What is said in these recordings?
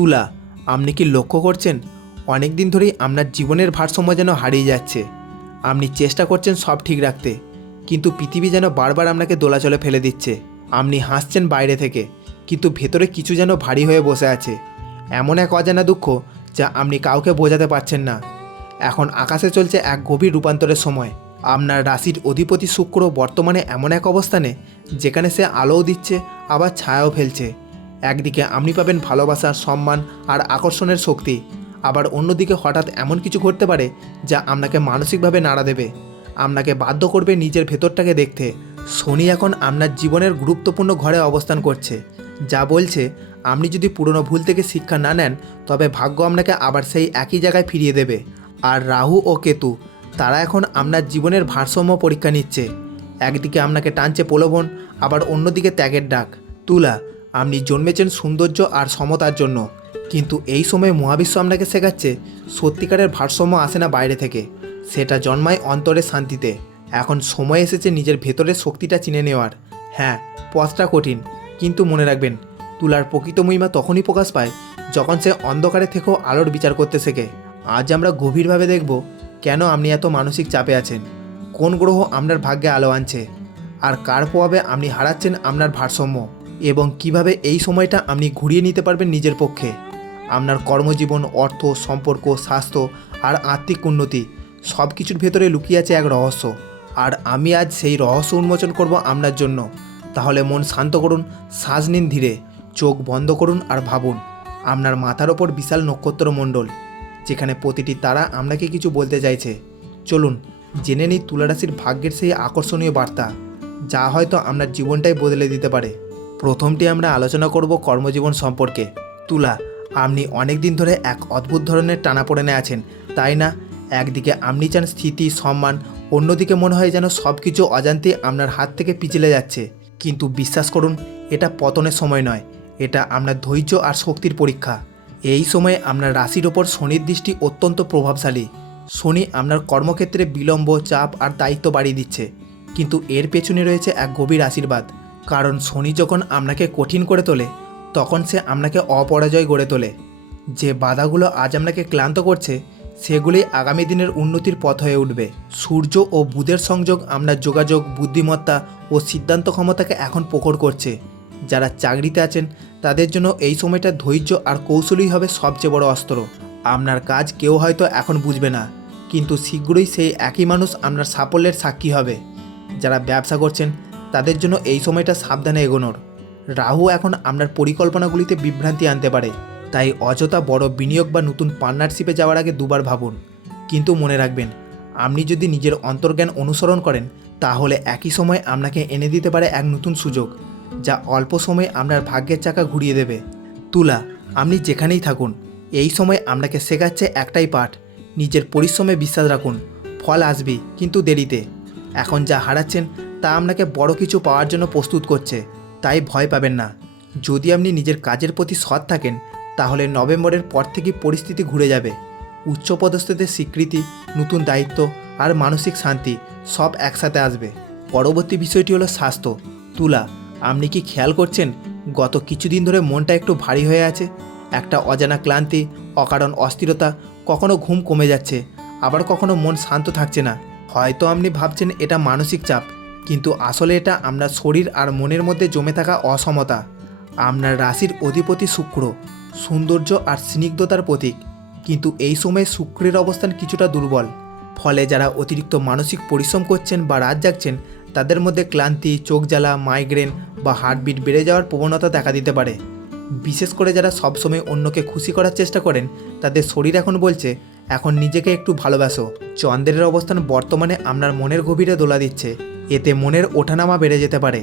তুলা, আপনি কি লক্ষ্য করছেন? অনেক দিন ধরেই আপনার জীবনের ভারসাম্য যেন হারিয়ে যাচ্ছে। আপনি চেষ্টা করছেন সব ঠিক রাখতে, কিন্তু পৃথিবী যেন বারবার আপনাকে দোলাচলে ফেলে দিচ্ছে। আপনি হাসছেন বাইরে থেকে, কিন্তু ভেতরে কিছু যেন ভারী হয়ে বসে আছে। এমন এক অজানা দুঃখ যা আপনি কাউকে বোঝাতে পারছেন না। এখন আকাশে চলছে এক গভীর রূপান্তরের সময়। আপনার রাশির অধিপতি শুক্র বর্তমানে এমন এক অবস্থানে, যেখানে সে আলোও দিচ্ছে, আবার ছায়াও ফেলছে। একদিকে আপনি পাবেন ভালোবাসা, সম্মান আর আকর্ষণের শক্তি। আবার অন্যদিকে হঠাৎ এমন কিছু ঘটতে পারে যা আপনাকে মানসিকভাবে নাড়া দেবে। আপনাকে বাধ্য করবে নিজের ভেতরটাকে দেখতে। শনি এখন আপনার জীবনের গুরুত্বপূর্ণ ঘরে অবস্থান করছে, যা বলছে, আপনি যদি পুরনো ভুল থেকে শিক্ষা না নেন, তবে ভাগ্য আপনাকে আবার সেই একই জায়গায় ফিরিয়ে দেবে। আর রাহু ও কেতু, তারা এখন আপনার জীবনের ভারসাম্য পরীক্ষা নিচ্ছে। একদিকে আপনাকে টানছে প্রলোভন, আবার অন্যদিকে ত্যাগের ডাক। তুলা আপনি জন্মেছেন সৌন্দর্য আর সমতার জন্য। কিন্তু এই সময় মহাবিশ্ব আপনাকে শেখাচ্ছে, সত্যিকারের ভারসাম্য আসে না বাইরে থেকে। সেটা জন্মায় অন্তরের শান্তিতে। এখন সময় এসেছে নিজের ভেতরের শক্তিটা চিনে নেওয়ার। হ্যাঁ পথটা কঠিন, কিন্তু মনে রাখবেন, তুলার প্রকৃত মহিমা তখনই প্রকাশ পায় যখন সে অন্ধকারে থেকেও আলোর বিচার করতে শেখে। আজ আমরা গভীরভাবে দেখব কেন আপনি এত মানসিক চাপে আছেন, কোন গ্রহ আপনার ভাগ্যে আলো আনছে, আর কার প্রভাবে আপনি হারাচ্ছেন আপনার ভারসাম্য। এবং কীভাবে এই সময়টা আপনি ঘুরিয়ে নিতে পারবেন নিজের পক্ষে। আপনার কর্মজীবন, অর্থ, সম্পর্ক, স্বাস্থ্য আর আত্মিক উন্নতি সব কিছুর ভেতরে লুকিয়ে আছে এক রহস্য। আর আমি আজ সেই রহস্য উন্মোচন করব আপনার জন্য। তাহলে মন শান্ত করুন শ্বাস নিন ধীরে, চোখ বন্ধ করুন আর ভাবুন। আপনার মাথার ওপর বিশাল নক্ষত্রমণ্ডল যেখানে প্রতিটি তারা আপনাকে কিছু বলতে চাইছে। চলুন, জেনে নিই তুলারাশির ভাগ্যের সেই আকর্ষণীয় বার্তা, যা হয়তো আপনার জীবনটাই বদলে দিতে পারে। প্রথমটি আমরা আলোচনা করব কর্মজীবন সম্পর্কে। তুলা, আপনি অনেক দিন ধরে এক অদ্ভুত ধরনের টানাপোড়েনে আছেন, তাই না? একদিকে আপনি চান স্থিতি, সম্মান, অন্যদিকে মনে হয় যেন সব কিছু অজান্তে আপনার হাত থেকে পিছলে যাচ্ছে। কিন্তু বিশ্বাস করুন, এটা পতনের সময় নয়, এটা আপনার ধৈর্য আর শক্তির পরীক্ষা। এই সময়ে আপনার রাশির ওপর শনির দৃষ্টি অত্যন্ত প্রভাবশালী। শনি আপনার কর্মক্ষেত্রে বিলম্ব, চাপ আর দায়িত্ব বাড়িয়ে দিচ্ছে। কিন্তু এর পেছনে রয়েছে এক গভীর আশীর্বাদ। কারণ শনি যখন আপনাকে কঠিন করে তোলে, তখন সে আপনাকে অপরাজয় গড়ে তোলে। যে বাধাগুলো আজ আপনাকে ক্লান্ত করছে সেগুলি আগামী দিনের উন্নতির পথ হয়ে উঠবে। সূর্য ও বুধের সংযোগ আপনার যোগাযোগ, বুদ্ধিমত্তা ও সিদ্ধান্ত ক্ষমতাকে এখন প্রখর করছে। যারা চাকরিতে আছেন, তাদের জন্য এই সময়টা ধৈর্য আর কৌশলই হবে সবচেয়ে বড় অস্ত্র। আপনার কাজ কেউ হয়তো এখন বুঝবে না, কিন্তু শীঘ্রই সেই একই মানুষ আপনার সাফল্যের সাক্ষী হবে। যারা ব্যবসা করছেন তাদের জন্য এই সময়টা সাবধানে এগোনোর। রাহু এখন আপনার পরিকল্পনাগুলিতে বিভ্রান্তি আনতে পারে, তাই অযথা বড় বিনিয়োগ বা নতুন পার্টনারশিপে যাওয়ার আগে দুবার ভাবুন। কিন্তু মনে রাখবেন, আপনি যদি নিজের অন্তর্জ্ঞান অনুসরণ করেন, তাহলে একই সময় আপনাকে এনে দিতে পারে এক নতুন সুযোগ, যা অল্প সময়ে আপনার ভাগ্যের চাকা ঘুরিয়ে দেবে। তুলা, আপনি যেখানেই থাকুন, এই সময় আপনাকে শেখাচ্ছে একটাই পাঠ, নিজের পরিশ্রমে বিশ্বাস রাখুন। ফল আসবে কিন্তু দেরিতে। এখন যা হারাচ্ছেন তা আপনাকে বড় কিছু পাওয়ার জন্য প্রস্তুত করছে, তাই ভয় পাবেন না। যদি আপনি নিজের কাজের প্রতি সৎ থাকেন, তাহলে নভেম্বরের পর থেকে পরিস্থিতি ঘুরে যাবে। উচ্চপদস্থদের স্বীকৃতি, নতুন দায়িত্ব আর মানসিক শান্তি সব একসাথে আসবে। পরবর্তী বিষয়টি হলো স্বাস্থ্য। তুলা, আপনি কি খেয়াল করছেন? গত কিছুদিন ধরে মনটা একটু ভারী হয়ে আছে। একটা অজানা ক্লান্তি, অকারণ অস্থিরতা কখনো ঘুম কমে যাচ্ছে, আবার কখনো মন শান্ত থাকছে না। হয়তো আপনি ভাবছেন এটা মানসিক চাপ। কিন্তু আসলে এটা আপনার শরীর আর মনের মধ্যে জমে থাকা অসমতা। আপনার রাশির অধিপতি শুক্র, সৌন্দর্য আর স্নিগ্ধতার প্রতীক। কিন্তু এই সময়ে শুক্রের অবস্থান কিছুটা দুর্বল। ফলে যারা অতিরিক্ত মানসিক পরিশ্রম করছেন বা রাত জাগছেন, তাদের মধ্যে ক্লান্তি, চোখ জ্বালা মাইগ্রেন বা হার্টবিট বেড়ে যাওয়ার প্রবণতা দেখা দিতে পারে। বিশেষ করে যারা সবসময় অন্যকে খুশি করার চেষ্টা করেন, তাদের শরীর এখন বলছে, এখন নিজেকে একটু ভালোবাসো। চন্দ্রের অবস্থান বর্তমানে আপনার মনের গভীরে দোলা দিচ্ছে। এতে মনের ওঠানামা বেড়ে যেতে পারে।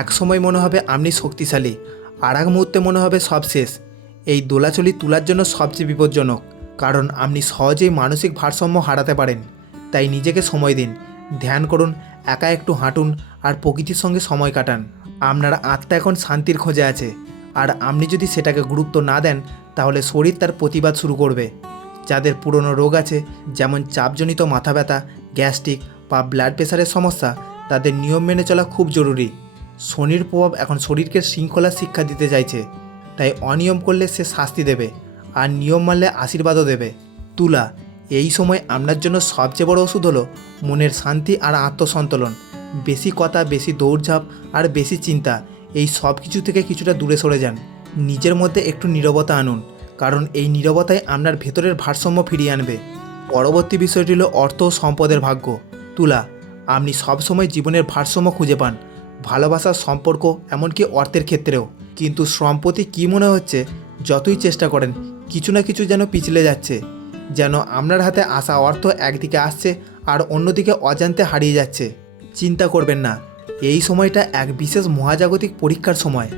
এক সময় মনে হবে আপনি শক্তিশালী, আর এক মুহূর্তে মনে হবে সব শেষ। এই দোলাচলি তোলার জন্য সবচেয়ে বিপজ্জনক, কারণ আপনি সহজেই মানসিক ভারসাম্য হারাতে পারেন। তাই নিজেকে সময় দিন, ধ্যান করুন, একা একটু হাঁটুন, আর প্রকৃতির সঙ্গে সময় কাটান। আপনার আত্মা এখন শান্তির খোঁজে আছে, আর আপনি যদি সেটাকে গুরুত্ব না দেন, তাহলে শরীর তার প্রতিবাদ শুরু করবে। যাদের পুরনো রোগ আছে, যেমন চাপজনিত মাথা ব্যথা গ্যাস্ট্রিক বা ব্লাড প্রেশারের সমস্যা তাদের নিয়ম মেনে চলা খুব জরুরি। শনির প্রভাব এখন শরীরকে শৃঙ্খলা শিক্ষা দিতে চাইছে, তাই অনিয়ম করলে সে শাস্তি দেবে, আর নিয়ম মানলে আশীর্বাদও দেবে। তুলা, এই সময় আপনার জন্য সবচেয়ে বড় ওষুধ হলো মনের শান্তি আর আত্মসন্তোলন। বেশি কথা, বেশি দৌড়ঝাঁপ আর বেশি চিন্তা, এই সব কিছু থেকে কিছুটা দূরে সরে যান। নিজের মধ্যে একটু নীরবতা আনুন, কারণ এই নীরবতাই আপনার ভেতরের ভারসাম্য ফিরিয়ে আনবে। পরবর্তী বিষয়টি হলো অর্থ ও সম্পদের ভাগ্য। তুলা আপনি সবসময় জীবনের ভারসাম্য খুঁজে পান ভালোবাসার সম্পর্ক এমনকি অর্থের ক্ষেত্রেও। কিন্তু সম্প্রতি কী মনে হচ্ছে, যতই চেষ্টা করেন, কিছু না কিছু যেন পিছলে যাচ্ছে, যেন আপনার হাতে আসা অর্থ একদিকে আসছে আর অন্যদিকে অজান্তে হারিয়ে যাচ্ছে। চিন্তা করবেন না, এই সময়টা এক বিশেষ মহাজাগতিক পরীক্ষার সময়।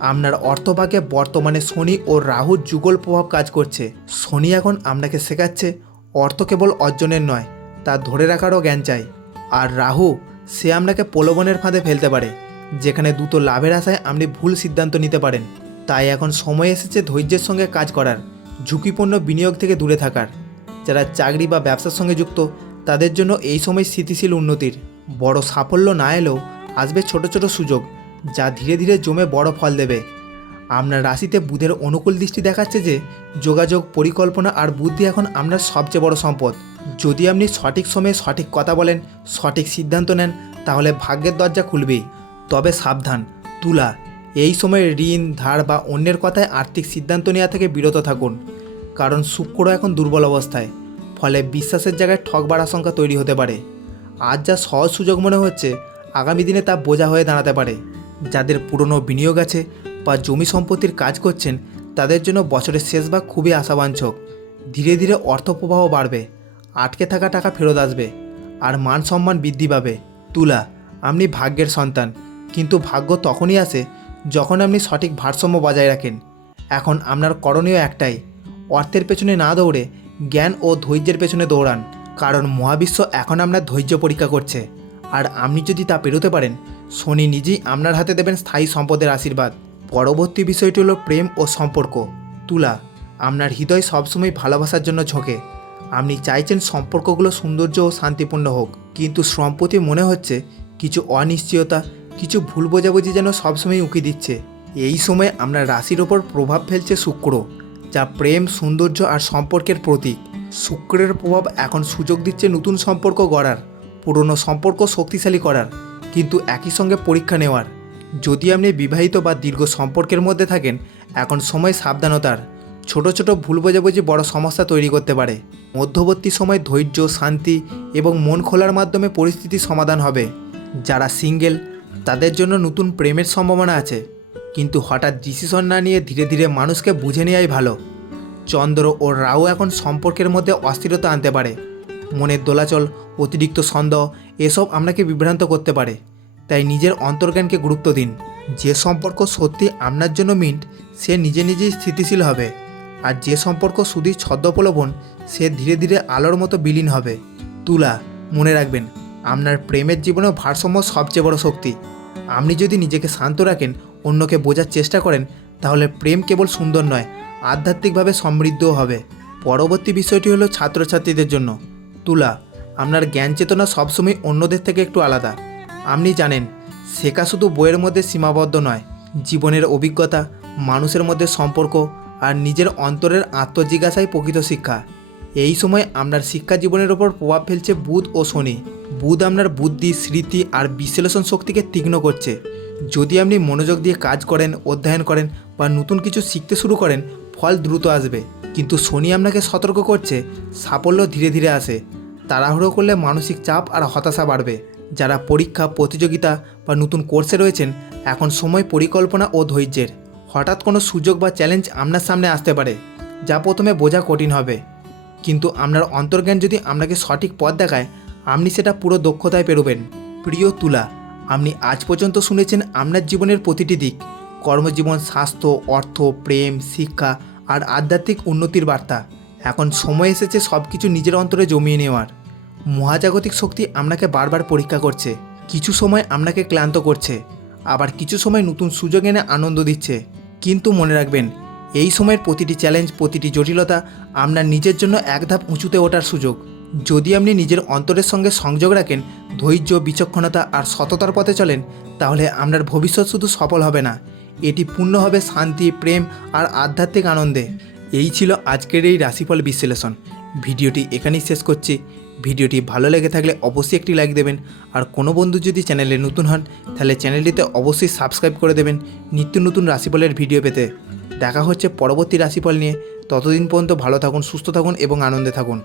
আপনার অর্থভাগে বর্তমানে শনি ও রাহুর যুগল প্রভাব কাজ করছে। শনি এখন আপনাকে শেখাচ্ছে, অর্থ কেবল অর্জনের নয়, তা ধরে রাখারও জ্ঞান চাই। আর রাহু, সে আপনাকে প্রলোভনের ফাঁদে ফেলতে পারে। যেখানে দ্রুত লাভের আশায় আপনি ভুল সিদ্ধান্ত নিতে পারেন। তাই এখন সময় এসেছে ধৈর্যের সঙ্গে কাজ করার, ঝুঁকিপূর্ণ বিনিয়োগ থেকে দূরে থাকার। যারা চাকরি বা ব্যবসার সঙ্গে যুক্ত, তাদের জন্য এই সময় স্থিতিশীল উন্নতির। বড় সাফল্য না এলেও আসবে ছোট ছোট সুযোগ, যা ধীরে ধীরে জমে বড় ফল দেবে। আপনার রাশিতে বুধের অনুকূল দৃষ্টি দেখাচ্ছে যে, যোগাযোগ, পরিকল্পনা আর বুদ্ধি এখন আপনার সবচেয়ে বড় সম্পদ। যদি আপনি সঠিক সময়ে সঠিক কথা বলেন, সঠিক সিদ্ধান্ত নেন, তাহলে ভাগ্যের দরজা খুলবেই তবে সাবধান, তুলা, এই সময় ঋণ, ধার বা অন্যের কথায় আর্থিক সিদ্ধান্ত নেওয়া থেকে বিরত থাকুন, কারণ শুক্র এখন দুর্বল অবস্থায়, ফলে বিশ্বাসের জায়গায় ঠকবার আশঙ্কা তৈরি হতে পারে। আজ যা সহজ সুযোগ মনে হচ্ছে, আগামী দিনে তা বোঝা হয়ে দাঁড়াতে পারে। যাদের পুরনো বিনিয়োগ আছে বা জমি সম্পত্তির কাজ করছেন, তাদের জন্য বছরের শেষ ভাগ খুবই আশাবাঞ্ছক। ধীরে ধীরে অর্থ প্রবাহ বাড়বে। আটকে থাকা টাকা ফেরত আসবে আর মান সম্মান বৃদ্ধি পাবে। তুলা, আপনি ভাগ্যের সন্তান, কিন্তু ভাগ্য তখনই আসে যখন আপনি সঠিক ভারসাম্য বজায় রাখেন। এখন আপনার করণীয় একটাই, অর্থের পেছনে না দৌড়ে জ্ঞান ও ধৈর্যের পেছনে দৌড়ান, কারণ মহাবিশ্ব এখন আপনার ধৈর্য পরীক্ষা করছে। আর আপনি যদি তা পেরোতে পারেন, শনি নিজেই আপনার হাতে দেবেন স্থায়ী সম্পদের আশীর্বাদ। পরবর্তী বিষয়টি হলো প্রেম ও সম্পর্ক। তুলা, আপনার হৃদয় সবসময় ভালোবাসার জন্য ঝোঁকে। আপনি চাইছেন সম্পর্কগুলো সৌন্দর্য ও শান্তিপূর্ণ হোক, কিন্তু সম্প্রতি মনে হচ্ছে কিছু অনিশ্চয়তা, কিছু ভুল বোঝাবুঝি যেন সবসময় উঁকি দিচ্ছে। এই সময় আমরা রাশির ওপর প্রভাব ফেলছে শুক্র, যা প্রেম, সৌন্দর্য আর সম্পর্কের প্রতীক। শুক্রের প্রভাব এখন সুযোগ দিচ্ছে নতুন সম্পর্ক গড়ার, পুরনো সম্পর্ক শক্তিশালী করার, কিন্তু একই সঙ্গে পরীক্ষা নেওয়ার। যদি আপনি বিবাহিত বা দীর্ঘ সম্পর্কের মধ্যে থাকেন, এখন সময় সাবধানতার। ছোট ছোট ভুল বোঝাবুঝি বড় সমস্যা তৈরি করতে পারে। মধ্যবর্তী সময় ধৈর্য, শান্তি এবং মন খোলার মাধ্যমে পরিস্থিতি সমাধান হবে। যারা সিঙ্গেল, তাদের জন্য নতুন প্রেমের সম্ভাবনা আছে। কিন্তু হঠাৎ ডিসিশন না নিয়ে ধীরে ধীরে মানুষকে বুঝে নেওয়াই ভালো। চন্দ্র ও রাও এখন সম্পর্কের মধ্যে অস্থিরতা আনতে পারে। মনের দোলাচল, অতিরিক্ত সন্দেহ, এসব আপনাকে বিভ্রান্ত করতে পারে। তাই নিজের অন্তর্জ্ঞানকে গুরুত্ব দিন। যে সম্পর্ক সত্যি আপনার জন্য মিন্ট, সে নিজে নিজেই স্থিতিশীল হবে। আর যে সম্পর্ক শুধুই ছদ্মপ্রলোভন, সে ধীরে ধীরে আলোর মতো বিলীন হবে। তুলা, মনে রাখবেন, আপনার প্রেমের জীবনেও ভারসাম্য সবচেয়ে বড় শক্তি। আপনি যদি নিজেকে শান্ত রাখেন, অন্যকে বোঝার চেষ্টা করেন, তাহলে প্রেম কেবল সুন্দর নয়, আধ্যাত্মিকভাবে সমৃদ্ধও হবে। পরবর্তী বিষয়টি হলো ছাত্রছাত্রীদের জন্য। তুলা, আপনার জ্ঞান চেতনা সবসময় অন্যদের থেকে একটু আলাদা। আপনি জানেন, শেখা শুধু বইয়ের মধ্যে সীমাবদ্ধ নয়, জীবনের অভিজ্ঞতা, মানুষের মধ্যে সম্পর্ক আর নিজের অন্তরের আত্মজিজ্ঞাসাই প্রকৃত শিক্ষা। এই সময় আপনার শিক্ষা জীবনের ওপর প্রভাব ফেলছে বুধ ও শনি। বুধ আপনার বুদ্ধি, স্মৃতি আর বিশ্লেষণ শক্তিকে তীক্ষ্ণ করছে। যদি আপনি মনোযোগ দিয়ে কাজ করেন, অধ্যয়ন করেন বা নতুন কিছু শিখতে শুরু করেন, ফল দ্রুত আসবে। কিন্তু শনি আপনাকে সতর্ক করছে, সাফল্য ধীরে ধীরে আসে। তাড়াহুড়ো করলে মানসিক চাপ আর হতাশা বাড়বে। যারা পরীক্ষা, প্রতিযোগিতা বা নতুন কোর্সে রয়েছেন, এখন সময় পরিকল্পনা ও ধৈর্যের। হঠাৎ কোনো সুযোগ বা চ্যালেঞ্জ আপনার সামনে আসতে পারে, যা প্রথমে বোঝা কঠিন হবে। কিন্তু আপনার অন্তর্জ্ঞান যদি আপনাকে সঠিক পথ দেখায় আপনি সেটা পুরো দক্ষতায় পেরোবেন। প্রিয় তুলা, আপনি আজ পর্যন্ত শুনেছেন আপনার জীবনের প্রতিটি দিক, কর্মজীবন, স্বাস্থ্য, অর্থ, প্রেম, শিক্ষা আর আধ্যাত্মিক উন্নতির বার্তা। এখন সময় এসেছে সব কিছু নিজের অন্তরে জমিয়ে নেওয়ার। মহাজাগতিক শক্তি আপনাকে বারবার পরীক্ষা করছে। কিছু সময় আপনাকে ক্লান্ত করছে, আবার কিছু সময় নতুন সুযোগ এনে আনন্দ দিচ্ছে। কিন্তু মনে রাখবেন, এই সময়ের প্রতিটি চ্যালেঞ্জ প্রতিটি জটিলতা আপনার নিজের জন্য এক ধাপ উঁচুতে ওঠার সুযোগ। যদি আপনি নিজের অন্তরের সঙ্গে সংযোগ রাখেন, ধৈর্য, বিচক্ষণতা আর সততার পথে চলেন, তাহলে আপনার ভবিষ্যৎ শুধু সফল হবে না, এটি পূর্ণ হবে শান্তি, প্রেম আর আধ্যাত্মিক আনন্দে। এই ছিল আজকের এই রাশিফল বিশ্লেষণ। ভিডিওটি এখানেই শেষ করছি। ভিডিওটি ভালো লেগে থাকলে অবশ্যই একটি লাইক দেবেন। আর কোনো বন্ধু যদি চ্যানেলে নতুন হন, তাহলে চ্যানেলটিতে অবশ্যই সাবস্ক্রাইব করে দেবেন নিত্য নতুন রাশিফলের ভিডিও পেতে। দেখা হচ্ছে পরবর্তী রাশিফল নিয়ে। ততদিন পর্যন্ত ভালো থাকুন, সুস্থ থাকুন এবং আনন্দে থাকুন।